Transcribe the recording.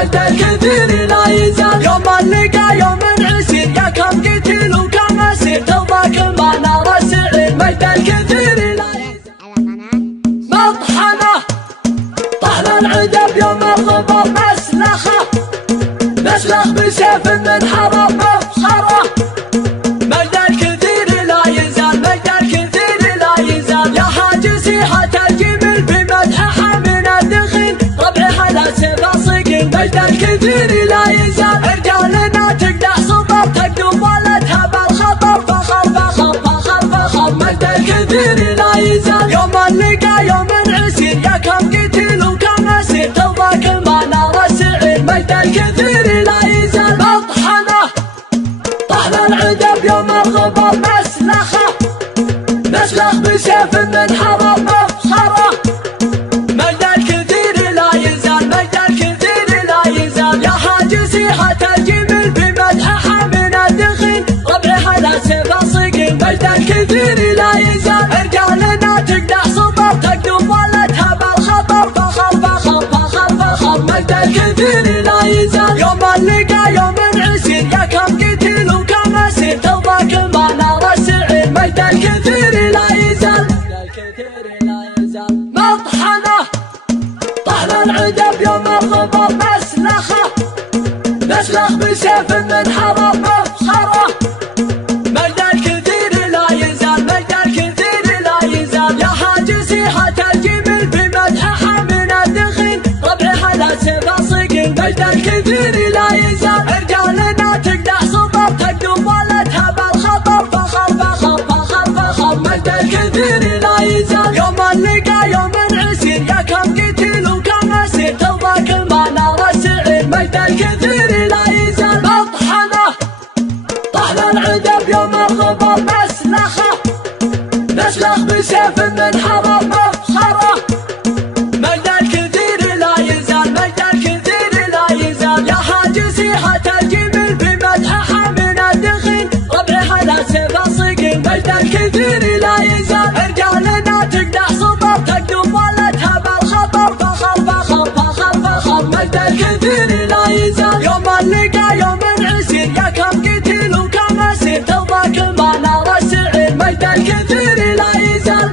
مجد الكثير لا يزال. يوم اللقا يوم عسير يا كم قتيل وكم اسير توبك ما نرى السعير مجد الكثير لا يزال. مطحنه طهل العدب يوم الظفر مسلخه نسلخ بسيف من حرم مفخره مجد الكثير لا يزال مجد الكثير لا يزال. يا حاجسي حتى الجميل بمدحها من الدخيل ربعها لا سبع صقيل مجد الكثير لا يزال. رجالنا تقدح صبر تقدم ولدها بالخطر فخر فخر فخر فخر مجد الكثير لا يزال. يوم اللقا يوم عسير يا كم قتيل وكم اسير توبك ما نرى السعير مجد الكثير لا يزال. مطحنه طهل العدب يوم الظفر مسلخه نسلخ بسيف من حرم مفخره مجد الكثير لا يزال مجد الكثير لا يزال. يا حاجسي حتى الجميل بمدحها من الدخيل ربعها لا سبع صقيل مجد الكثير لا يزال. رجالنا تقدح صبر تقدم ولدها بالخطر فخر فخر فخر فخر مجد الكثير لا يزال. يوم اللقا يوم عسير يا كم قتيل وكم اسير توبك ما نرى السعير مجد الكثير لا يزال. مطحنه طهل العدب يوم الظفر مسلخه نسلخ بسيف من حرم مفخره مجد الكثير لا يزال مجد الكثير لا يزال. يا حاجسي حتى الجميل بمدحها من الدخيل ربعها لا سبع صقيل مجد الكثير لا يزال. رجالنا تقدح صبر تقدم ولدها بالخطر فخر فخر فخر فخر مجد الكثير لا يزال. يوم اللقا يوم عسير يا كم قتيل وكم اسير توبك ما نرى السعير مجد الكثير لا يزال. مطحنه طهل العدب يوم الظفر مسلخه نسلخ بسيف من حرم مفخره مجد الكثير لا يزال مجد الكثير لا يزال. يا حاجسي حتى الجميل بمدحها من الدخيل ربعها لا سبع صقيل مجد الكثير لا يزال. رجالنا تقدح صبر تقدم ولدها بالخطر فخر فخر فخر فخر مجد الكثير لا يزال. يوم اللقا يوم عسير يا كم قتيل وكم اسير توبك ما نرى السعير مجد الكثير لا يزال.